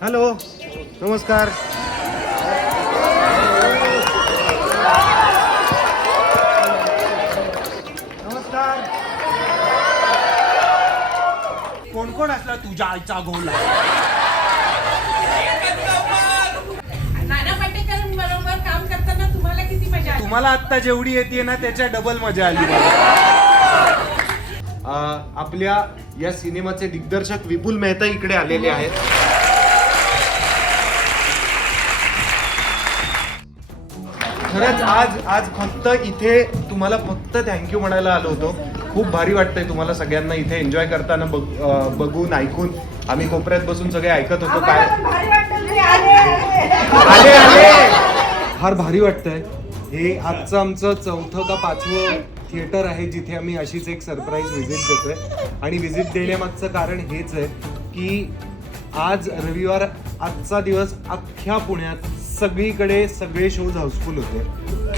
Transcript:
Hello नमस्कार. नमस्कार. कोण कोण असला तुझ्या आईचा गोला? नाना पाटेकरांबरोबर काम करताना तुम्हाला किती मजा आली? तुम्हाला आत्ता जेवढी येते ना त्याच्या डबल मजा आली मला. अं, आपल्या या सिनेमाचे दिग्दर्शक विपुल मेहता इकडे आलेले आहेत. खरंच आज आज फक्त इथे तुम्हाला फक्त थँक्यू म्हणायला आलो होतो. खूप भारी वाटतंय तुम्हाला सगळ्यांना इथे एन्जॉय करताना बघ- अं, बघून ऐकून. आम्ही कोपऱ्यात बसून सगळे ऐकत होतो. काय आले आले. फार भारी वाटतंय. हे आजचं आमचं चौथं का पाचवं थिएटर आहे जिथे आम्ही अशीच एक सरप्राईज व्हिजिट देतोय. आणि व्हिजिट देण्यामागचं कारण हेच आहे की आज रविवार आजचा दिवस अख्ख्या पुण्यात सगळीकडे सगळे शोज हाऊसफुल होते.